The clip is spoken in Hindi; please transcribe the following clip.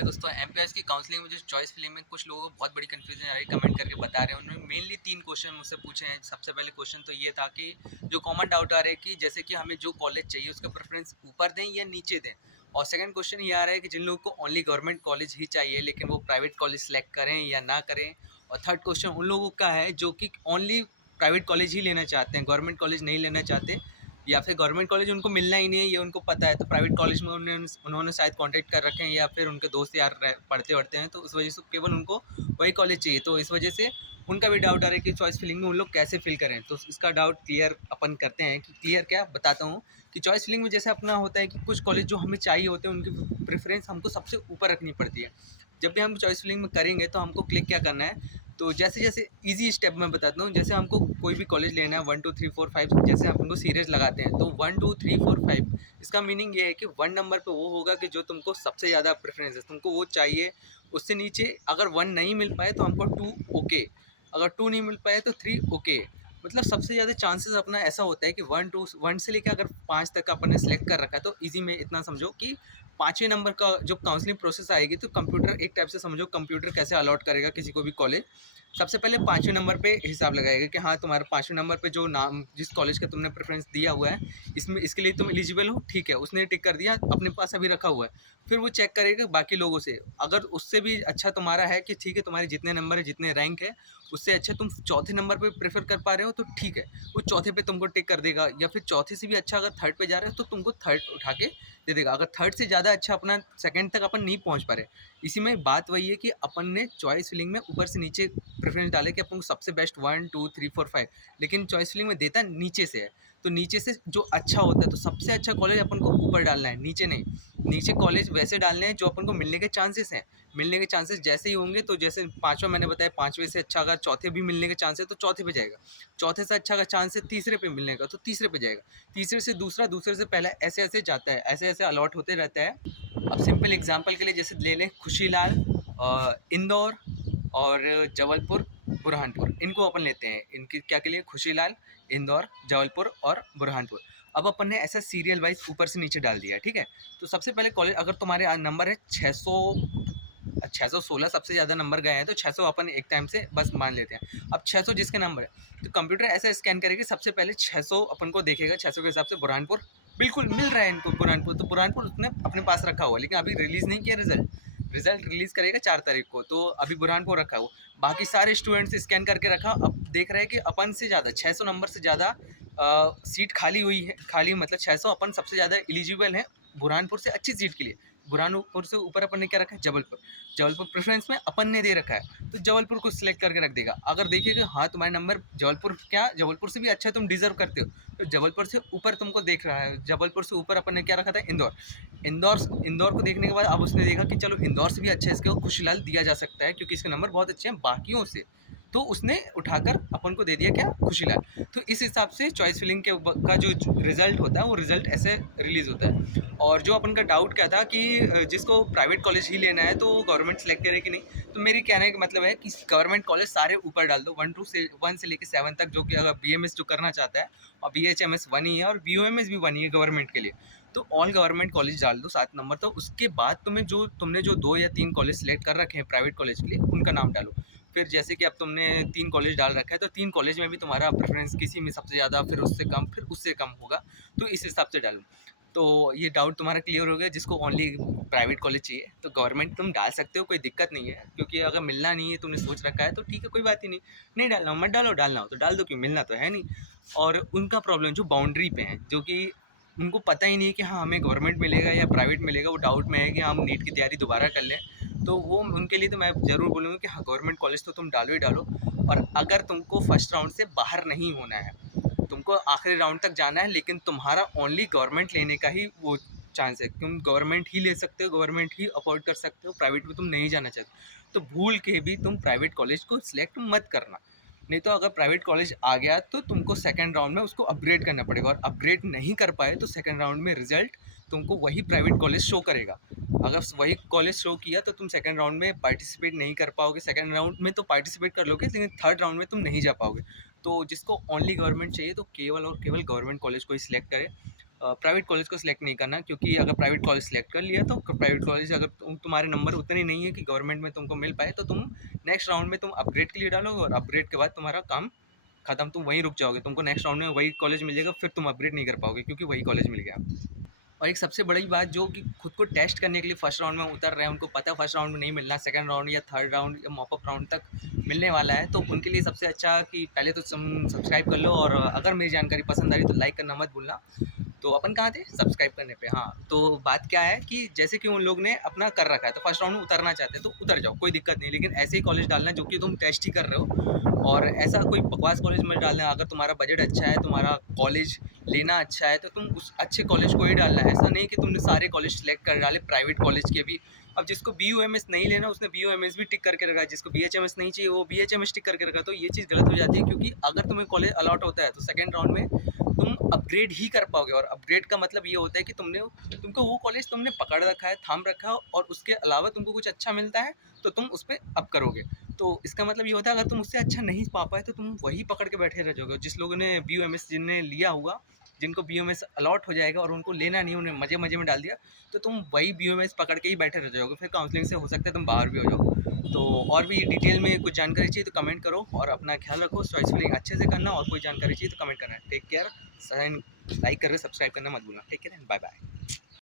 हेलो दोस्तों, एमपीएस की काउंसलिंग में जो चॉइस फिलिंग में कुछ लोगों को बहुत बड़ी कंफ्यूजन आ रही है, कमेंट करके बता रहे हैं। उन्होंने मेनली 3 क्वेश्चन मुझसे पूछे हैं। सबसे पहले क्वेश्चन तो ये था कि जो कॉमन डाउट आ रहा है कि जैसे कि हमें जो कॉलेज चाहिए उसका प्रेफरेंस ऊपर दें या नीचे दें। और सेकंड क्वेश्चन ये आ रहा है कि जिन लोगों को ओनली गवर्नमेंट कॉलेज ही चाहिए लेकिन वो प्राइवेट कॉलेज सेलेक्ट करें या ना करें। और थर्ड क्वेश्चन उन लोगों का है जो कि ओनली प्राइवेट कॉलेज ही लेना चाहते हैं, गवर्नमेंट कॉलेज नहीं लेना चाहते, या फिर गवर्नमेंट कॉलेज उनको मिलना ही नहीं है ये उनको पता है, तो प्राइवेट कॉलेज में उन्होंने शायद कांटेक्ट कर रखे हैं या फिर उनके दोस्त यार पढ़ते वढ़ते हैं, तो उस वजह से केवल उनको वही कॉलेज चाहिए। तो इस वजह से उनका भी डाउट आ रहा है कि चॉइस फिलिंग में उन लोग कैसे फिल करें। तो इसका डाउट क्लियर अपन करते हैं कि क्लियर क्या बताता हूँ कि चॉइस फिलिंग में जैसे अपना होता है कि कुछ कॉलेज जो हमें चाहिए होते हैं उनकी प्रेफरेंस हमको सबसे ऊपर रखनी पड़ती है। जब भी हम चॉइस फिलिंग में करेंगे तो हमको क्लिक क्या करना है, तो जैसे जैसे इजी स्टेप मैं बताता हूँ। जैसे हमको कोई भी कॉलेज लेना है 1 2 3 4 5, जैसे हम उनको सीरीज लगाते हैं तो 1 2 3 4 5, इसका मीनिंग ये है कि 1 नंबर पे वो होगा कि जो तुमको सबसे ज़्यादा प्रेफरेंस है, तुमको वो चाहिए। उससे नीचे अगर 1 नहीं मिल पाए तो हमको 2 ओके, अगर 2 नहीं मिल पाए तो 3 ओके। मतलब सबसे ज़्यादा चांसेस अपना ऐसा होता है कि 1 से लेकर अगर 5 तक अपन ने सेलेक्ट कर रखा है तो ईजी में इतना समझो कि 5वें नंबर का जो काउंसलिंग प्रोसेस आएगी तो कंप्यूटर एक टाइप से समझो कंप्यूटर कैसे अलॉट करेगा किसी को भी कॉलेज। सबसे पहले 5वें नंबर पे हिसाब लगाएगा कि हाँ तुम्हारा 5वें नंबर पे जो नाम जिस कॉलेज का तुमने प्रेफरेंस दिया हुआ है इसमें इसके लिए तुम एलिजिबल हो, ठीक है, उसने टिक कर दिया, अपने पास अभी रखा हुआ है। फिर वो चेक करेगा बाकी लोगों से, अगर उससे भी अच्छा तुम्हारा है कि ठीक है तुम्हारे जितने नंबर है जितने रैंक है उससे अच्छा तुम चौथे नंबर पे प्रेफर कर पा रहे हो तो ठीक है, वो चौथे पे तुमको टिक कर देगा। या फिर चौथे से भी अच्छा अगर थर्ड पे जा रहे हो तो तुमको थर्ड उठा के दे देगा। अगर थर्ड से ज़्यादा अच्छा अपना सेकंड तक अपन नहीं पहुंच पा रहे, इसी में बात वही है कि अपन ने चॉइस फिलिंग में ऊपर से नीचे प्रेफरेंस डाले कि अपन को सबसे बेस्ट 1 2 3 4 5, लेकिन चॉइस फिलिंग में देता नीचे से है। तो नीचे से जो अच्छा होता है तो सबसे अच्छा कॉलेज अपन को ऊपर डालना है, नीचे नहीं। नीचे कॉलेज वैसे डालने हैं जो अपन को मिलने के चांसेस हैं। मिलने के चांसेस जैसे ही होंगे तो जैसे पाँचवा मैंने बताया, 5वें से अच्छा अगर चौथे भी मिलने के चांस है तो चौथे पे जाएगा। चौथे से अच्छा अगर चांस है तीसरे पे मिलने का तो तीसरे पे जाएगा। तीसरे से दूसरा, दूसरे से पहला, ऐसे ऐसे जाता है, ऐसे ऐसे अलॉट होते रहता है। अब सिंपल एग्जांपल के लिए जैसे ले लें खुशीलाल, इंदौर और जबलपुर, बुरहानपुर, इनको अपन लेते हैं। इनकी क्या के लिए, खुशीलाल, इंदौर, जबलपुर और बुरहानपुर। अब अपन ने ऐसा सीरियल वाइज ऊपर से नीचे डाल दिया, ठीक है। तो सबसे पहले कॉलेज अगर तुम्हारे नंबर है 616 सबसे ज़्यादा नंबर गए हैं तो 600 अपन एक टाइम से बस मान लेते हैं। अब 600 जिसके नंबर है तो कंप्यूटर ऐसा स्कैन करेगा, सबसे पहले 600 अपन को देखेगा, 600 के हिसाब से बुरहानपुर बिल्कुल मिल रहा है इनको। बुरहानपुर तो बुरहानपुर उसने अपने पास रखा हुआ, लेकिन अभी रिलीज़ नहीं किया रिजल्ट। रिजल्ट रिलीज़ करेगा 4 तारीख को, तो अभी बुरहानपुर रखा हुआ। बाकी सारे स्टूडेंट्स स्कैन करके रखा। अब देख रहे हैं कि अपन से ज़्यादा 600 नंबर से ज़्यादा सीट खाली हुई है, खाली मतलब 600 अपन सबसे ज़्यादा एलिजिबल हैं बुरहानपुर से अच्छी सीट के लिए। बुरहानपुर से ऊपर अपन ने क्या रखा है, जबलपुर। जबलपुर प्रेफरेंस में अपन ने दे रखा है तो जबलपुर को सिलेक्ट करके रख देगा। अगर देखिएगा हाँ तुम्हारे नंबर जबलपुर, क्या जबलपुर से भी अच्छा तुम डिजर्व करते हो, तो जबलपुर से ऊपर तुमको देख रहा है। जबलपुर से ऊपर अपन ने क्या रखा था, इंदौर। इंदौर को देखने के बाद अब उसने देखा कि चलो इंदौर से भी अच्छा इसके खुशहाल दिया जा सकता है क्योंकि इसके नंबर बहुत अच्छे हैं बाकियों से, तो उसने उठाकर अपन को दे दिया क्या, खुशीलाल। तो इस हिसाब से चॉइस फिलिंग के का जो रिजल्ट होता है वो रिजल्ट ऐसे रिलीज होता है। और जो अपन का डाउट क्या था कि जिसको प्राइवेट कॉलेज ही लेना है तो गवर्नमेंट सेलेक्ट करे कि नहीं, तो मेरी कहने का मतलब है कि गवर्नमेंट कॉलेज सारे ऊपर डाल दो, 1 से लेकर 7 तक, जो कि अगर BMS जो करना चाहता है, और BHMS 1 ही है और BOMS भी 1 ही है गवर्नमेंट के लिए, तो ऑल गवर्नमेंट कॉलेज डाल दो 7 नंबर। तो उसके बाद तुमने जो 2 या 3 कॉलेज सेलेक्ट कर रखे हैं प्राइवेट कॉलेज के लिए उनका नाम डालो। फिर जैसे कि अब तुमने 3 कॉलेज डाल रखा है तो 3 कॉलेज में भी तुम्हारा प्रेफरेंस किसी में सबसे ज़्यादा, फिर उससे कम, फिर उससे कम होगा, तो इस हिसाब से डालो। तो ये डाउट तुम्हारा क्लियर हो गया। जिसको ओनली प्राइवेट कॉलेज चाहिए तो गवर्नमेंट तुम डाल सकते हो, कोई दिक्कत नहीं है, क्योंकि अगर मिलना नहीं है तुमने सोच रखा है तो ठीक है, कोई बात ही नहीं। नहीं डालना मत डालो, डालना हो तो डाल दो, क्यों, मिलना तो है नहीं। और उनका प्रॉब्लम जो बाउंड्री पे है, जो कि उनको पता ही नहीं है कि हाँ हमें गवर्नमेंट मिलेगा या प्राइवेट मिलेगा, वो डाउट में है कि हम नीट की तैयारी दोबारा कर लें, तो वो उनके लिए तो मैं ज़रूर बोलूँगा कि हाँ गवर्नमेंट कॉलेज तो तुम डालो ही डालो। और अगर तुमको फर्स्ट राउंड से बाहर नहीं होना है, तुमको आखिरी राउंड तक जाना है, लेकिन तुम्हारा ओनली गवर्नमेंट लेने का ही वो चांस है, तुम गवर्नमेंट ही ले सकते हो, गवर्नमेंट ही अफोर्ड कर सकते हो, प्राइवेट में तुम नहीं जाना चाहते तो भूल के भी तुम प्राइवेट कॉलेज को सिलेक्ट मत करना। नहीं तो अगर प्राइवेट कॉलेज आ गया तो तुमको सेकंड राउंड में उसको अपग्रेड करना पड़ेगा, और अपग्रेड नहीं कर पाए तो सेकंड राउंड में रिजल्ट तुमको वही प्राइवेट कॉलेज शो करेगा। अगर वही कॉलेज शो किया तो तुम सेकंड राउंड में पार्टिसिपेट नहीं कर पाओगे। सेकंड राउंड में तो पार्टिसिपेट कर लोगे लेकिन थर्ड राउंड में तुम नहीं जा पाओगे। तो जिसको ओनली गवर्नमेंट चाहिए तो केवल और केवल गवर्नमेंट कॉलेज को ही सिलेक्ट करें। प्राइवेट कॉलेज को सिलेक्ट नहीं करना, क्योंकि अगर प्राइवेट कॉलेज सिलेक्ट कर लिया तो प्राइवेट कॉलेज अगर तुम्हारे नंबर उतने नहीं है कि गवर्नमेंट में तुमको मिल पाए, तो तुम नेक्स्ट राउंड में तुम अपग्रेड के लिए डालोगे और अपग्रेड के बाद तुम्हारा काम खत्म, तुम वहीं रुक जाओगे, तुमको नेक्स्ट राउंड में वही कॉलेज मिल जाएगा, फिर तुम अपग्रेड नहीं कर पाओगे क्योंकि वही कॉलेज मिल गया। और एक सबसे बड़ी बात, जो कि खुद को टेस्ट करने के लिए फर्स्ट राउंड में उतर रहे हैं, उनको पता है फर्स्ट राउंड में नहीं मिलना, सेकंड राउंड या थर्ड राउंड या मॉप अप राउंड तक मिलने वाला है, तो उनके लिए सबसे अच्छा कि पहले तो तुम सब्सक्राइब कर लो, और अगर मेरी जानकारी पसंद आ रही तो लाइक करना मत भूलना। तो अपन कहाँ थे, सब्सक्राइब करने पे। हाँ, तो बात क्या है कि जैसे कि उन लोग ने अपना कर रखा है, तो फर्स्ट राउंड में उतरना चाहते हैं तो उतर जाओ, कोई दिक्कत नहीं, लेकिन ऐसे ही कॉलेज डालना जो कि तुम टेस्ट ही कर रहे हो, और ऐसा कोई बकवास कॉलेज में डालना। अगर तुम्हारा बजट अच्छा है, तुम्हारा कॉलेज लेना अच्छा है, तो तुम उस अच्छे कॉलेज को ही डालना है। ऐसा नहीं कि तुमने सारे कॉलेज सेलेक्ट कर डाले, प्राइवेट कॉलेज के भी। अब जिसको BUMS नहीं लेना उसने BUMS भी टिक करके रखा है, जिसको BHMS नहीं चाहिए वो BHMS टिक करके रखा, तो ये चीज़ गलत हो जाती है, क्योंकि अगर तुम्हें कॉलेज अलॉट होता है तो सेकेंड राउंड में तुम अपग्रेड ही कर पाओगे, और अपग्रेड का मतलब ये होता है कि तुमको वो कॉलेज तुमने पकड़ रखा है, थाम रखा है, और उसके अलावा तुमको कुछ अच्छा मिलता है तो तुम उस पर अप करोगे। तो इसका मतलब ये होता है, अगर तुम उससे अच्छा नहीं पा पाए तो तुम वही पकड़ के बैठे रह जाओगे। जिस लोगों ने BUMS जिनने लिया हुआ, जिनको BUMS अलॉट हो जाएगा और उनको लेना नहीं, उन्हें मजे मजे में डाल दिया, तो तुम वही BUMS पकड़ के ही बैठे रह जाओगे, फिर काउंसलिंग से हो सकता है तुम बाहर भी हो जाओ। तो और भी डिटेल में कुछ जानकारी चाहिए तो कमेंट करो, और अपना ख्याल रखो, चॉइस फिलिंग अच्छे से करना, और कोई जानकारी चाहिए तो कमेंट करना। टेक केयर, लाइक करके सब्सक्राइब करना मत भूलना। Take care and bye bye.